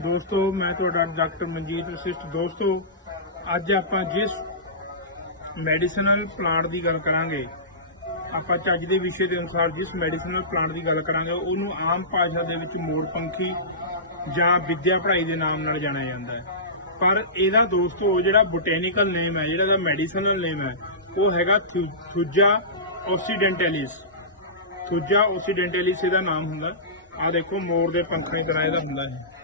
ਦੋਸਤੋ, ਮੈਂ ਤੁਹਾਡਾ ਡਾਕਟਰ ਮਨਜੀਤ ਵਸਿਸ਼ਟ। ਦੋਸਤੋ, ਅੱਜ ਆਪਾਂ ਜਿਸ ਮੈਡੀਸਨਲ ਪਲਾਂਟ ਦੀ ਗੱਲ ਕਰਾਂਗੇ, ਆਪਾਂ ਚੱਜ ਦੇ ਵਿਸ਼ੇ ਦੇ ਅਨੁਸਾਰ ਜਿਸ ਮੈਡੀਸਨਲ ਪਲਾਂਟ ਦੀ ਗੱਲ ਕਰਾਂਗੇ, ਉਹਨੂੰ ਆਮ ਭਾਸ਼ਾ ਦੇ ਵਿੱਚ ਮੋੜ ਪੰਖੀ ਜਾਂ ਵਿਦਿਆ ਪੜ੍ਹਾਈ ਦੇ ਨਾਮ ਨਾਲ ਜਾਣਿਆ ਜਾਂਦਾ ਹੈ। ਪਰ ਇਹਦਾ ਦੋਸਤੋ ਜਿਹੜਾ ਬੋਟੈਨੀਕਲ ਨੇਮ ਹੈ, ਜਿਹੜਾ ਦਾ ਮੈਡੀਸਨਲ ਨੇਮ ਹੈ, ਉਹ ਹੈਗਾ ਥੂ- ਥੂਜਾ ਓਸੀਡੈਂਟੈਲਿਸ ਥੁਜਾ ਓਸੀਡੈਂਟੈਲਿਸ ਇਹਦਾ ਨਾਮ ਹੁੰਦਾ। ਆ ਦੇਖੋ, ਮੋਰ ਦੇ ਪੰਖਾਂ ਦੀ ਤਰ੍ਹਾਂ ਇਹਦਾ ਹੁੰਦਾ ਹੈ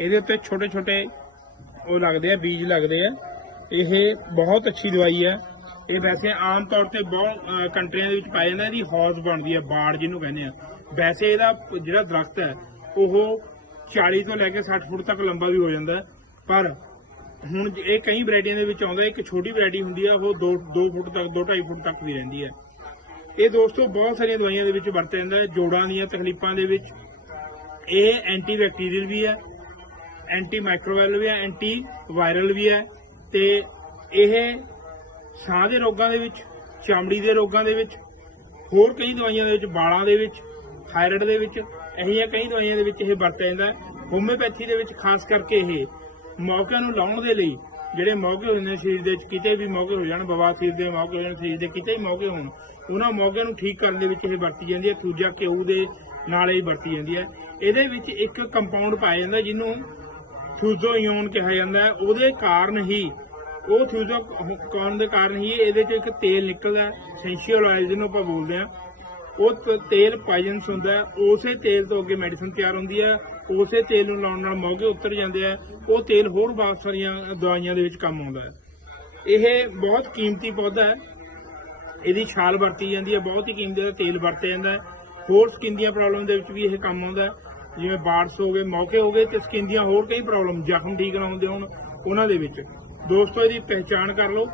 ਇਹਦੇ ਉੱਤੇ ਛੋਟੇ ਛੋਟੇ ਉਹ ਲੱਗਦੇ ਆ, ਬੀਜ ਲੱਗਦੇ ਆ। ਇਹ ਬਹੁਤ ਅੱਛੀ ਦਵਾਈ ਹੈ ਇਹ ਵੈਸੇ ਆਮ ਤੌਰ ਤੇ ਬਹੁਤ ਕੰਟਰੀਆਂ ਦੇ ਵਿੱਚ ਪਾਇਆ ਜਾਂਦਾ, ਇਹਦੀ ਹੌਜ਼ ਬਣਦੀ ਹੈ ਬਾੜ ਜਿਹਨੂੰ ਕਹਿੰਦੇ ਆ। ਵੈਸੇ ਇਹਦਾ ਜਿਹੜਾ ਦਰਖਤ ਹੈ, ਉਹ 40 ਤੋਂ ਲੈ ਕੇ 60 ਫੁੱਟ ਤੱਕ ਲੰਬਾ ਵੀ ਹੋ ਜਾਂਦਾ ਪਰ ਹੁਣ ਇਹ ਕਈ ਵੈਰਾਈਟੀਆਂ ਦੇ ਵਿੱਚ ਆਉਂਦਾ, ਇੱਕ ਛੋਟੀ ਵੈਰਾਈਟੀ ਹੁੰਦੀ ਆ, ਉਹ 2 2 ਫੁੱਟ ਤੱਕ 2.5 ਫੁੱਟ ਤੱਕ ਵੀ ਰਹਿੰਦੀ ਹੈ ਇਹ ਦੋਸਤੋ ਬਹੁਤ ਸਾਰੀਆਂ ਦਵਾਈਆਂ ਦੇ ਵਿੱਚ ਵਰਤਿਆ ਜਾਂਦਾ ਹੈ। ਜੋੜਾਂ ਦੀਆਂ ਤਕਲੀਫਾਂ ਦੇ ਵਿੱਚ ਇਹ ਐਂਟੀਬੈਕਟੀਰੀਅਲ ਵੀ ਹੈ। ਐਂਟੀ ਮਾਈਕਰੋਵਾਇਰਲ ਵੀ ਹੈ ਐਂਟੀ ਵਾਇਰਲ ਵੀ ਹੈ ਤੇ ਇਹ ਸਾਹ ਦੇ ਰੋਗਾਂ ਦੇ ਵਿੱਚ, ਚਮੜੀ ਦੇ ਰੋਗਾਂ ਦੇ ਵਿੱਚ, ਹੋਰ ਕਈ ਦਵਾਈਆਂ ਦੇ ਵਿੱਚ, ਵਾਲਾਂ ਦੇ ਵਿੱਚ ਥਾਇਰਾਇਡ ਦੇ ਵਿੱਚ ਅਹੀਆਂ ਕਈ ਦਵਾਈਆਂ ਦੇ ਵਿੱਚ ਇਹ ਵਰਤਿਆ ਜਾਂਦਾ ਹੋਮਿਓਪੈਥੀ ਦੇ ਵਿੱਚ ਖਾਸ ਕਰਕੇ ਇਹ ਮੌਕਿਆਂ ਨੂੰ ਲਾਉਣ ਦੇ ਲਈ ਜਿਹੜੇ ਮੌਕੇ ਹੁੰਦੇ ਨੇ ਸਰੀਰ ਦੇ ਵਿੱਚ, ਕਿਤੇ ਵੀ ਮੌਕੇ ਹੋ ਜਾਣ ਬਵਾਸੀਰ ਦੇ ਮੌਕੇ ਹੋ ਜਾਣ, ਸਰੀਰ ਦੇ ਕਿਤੇ ਵੀ ਮੌਕੇ ਹੋਣ, ਉਹਨਾਂ ਮੌਕਿਆਂ ਨੂੰ ਠੀਕ ਕਰਨ ਦੇ ਵਿੱਚ ਇਹ ਵਰਤੀ ਜਾਂਦੀ ਹੈ। ਥੂਜਾ ਘਿਓ ਦੇ ਨਾਲ ਇਹ ਵਰਤੀ ਜਾਂਦੀ ਹੈ। ਇਹਦੇ ਵਿੱਚ ਇੱਕ ਕੰਪਾਊਂਡ ਪਾਇਆ ਜਾਂਦਾ ਜਿਹਨੂੰ ਥੂਜ਼ੋਇਓਨ ਕਿਹਾ ਜਾਂਦਾ ਹੈ। ਉਹਦੇ ਕਾਰਨ ਹੀ, ਉਹ ਥੂਜ਼ੋ ਕੌਣ ਦੇ ਕਾਰਨ ਹੀ, ਇਹਦੇ ਚ ਇੱਕ ਤੇਲ ਨਿਕਲਦਾ ਸੈਂਸ਼ੀਅਲ ਆਇਲ ਜਿਹਨੂੰ ਆਪਾਂ ਬੋਲਦੇ ਆ ਉਹ ਤ- ਤੇਲ ਪਾਇਜ਼ਨਸ ਹੁੰਦਾ ਉਸੇ ਤੇਲ ਤੋਂ ਅੱਗੇ ਮੈਡੀਸਨ ਤਿਆਰ ਹੁੰਦੀ ਹੈ, ਉਸੇ ਤੇਲ ਨੂੰ ਲਾਉਣ ਨਾਲ ਮੌਗੇ ਉਤਰ ਜਾਂਦੇ ਆ ਉਹ ਤੇਲ ਹੋਰ ਬਹੁਤ ਸਾਰੀਆਂ ਦਵਾਈਆਂ ਦੇ ਵਿੱਚ ਕੰਮ ਆਉਂਦਾ ਹੈ। ਇਹ ਬਹੁਤ ਕੀਮਤੀ ਪੌਦਾ ਹੈ। ਇਹਦੀ ਛਾਲ ਵਰਤੀ ਜਾਂਦੀ ਹੈ, ਬਹੁਤ ਹੀ ਕੀਮਤੀ ਦਾ ਤੇਲ ਵਰਤਿਆ ਜਾਂਦਾ ਹੈ। ਹੋਰ ਸਕਿਨ ਦੀਆਂ ਪ੍ਰੋਬਲਮ ਦੇ ਵਿੱਚ ਵੀ ਇਹ ਕੰਮ ਆਉਂਦਾ ਹੈ। ਜਿਵੇਂ ਬਾਰਸ ਹੋ ਗਏ, ਮੌਕੇ ਹੋ ਗਏ ਤੇ ਸਕਿਨ ਦੀਆਂ ਹੋਰ ਕਈ ਪ੍ਰੋਬਲਮ ਜ਼ਖਮ ਠੀਕ ਨਾ ਹੁੰਦੇ ਹੋਣ, ਉਹਨਾਂ ਦੇ ਵਿੱਚ। ਦੋਸਤੋ, ਇਹਦੀ ਪਹਿਚਾਣ ਕਰ ਲਓ।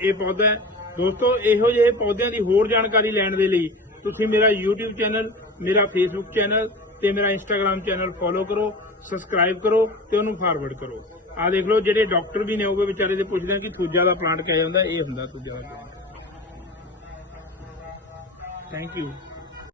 ਇਹ ਪੌਦਾ ਹੈ। ਦੋਸਤੋ, ਇਹੋ ਜਿਹੇ ਪੌਦਿਆਂ ਦੀ ਹੋਰ ਜਾਣਕਾਰੀ ਲੈਣ ਦੇ ਲਈ ਤੁਸੀਂ ਮੇਰਾ YouTube ਚੈਨਲ ਮੇਰਾ Facebook ਚੈਨਲ ਤੇ ਮੇਰਾ Instagram ਚੈਨਲ ਫੋਲੋ ਕਰੋ ਸਬਸਕ੍ਰਾਈਬ ਕਰੋ ਤੇ ਉਹਨੂੰ ਫਾਰਵਰਡ ਕਰੋ। ਆ ਦੇਖ ਲਓ, ਜਿਹੜੇ ਡਾਕਟਰ ਵੀ ਨੇ, ਉਹ ਵਿਚਾਰੇ ਦੇ ਪੁੱਛਦੇ ਆ ਕਿ ਥੂਜਾ ਦਾ ਪਲਾਂਟ ਕਿਹਾ ਜਾਂਦਾ ਇਹ ਹੁੰਦਾ ਥੂਜਾ ਦਾ ਪਲਾਂਟ ਥੈਂਕ ਯੂ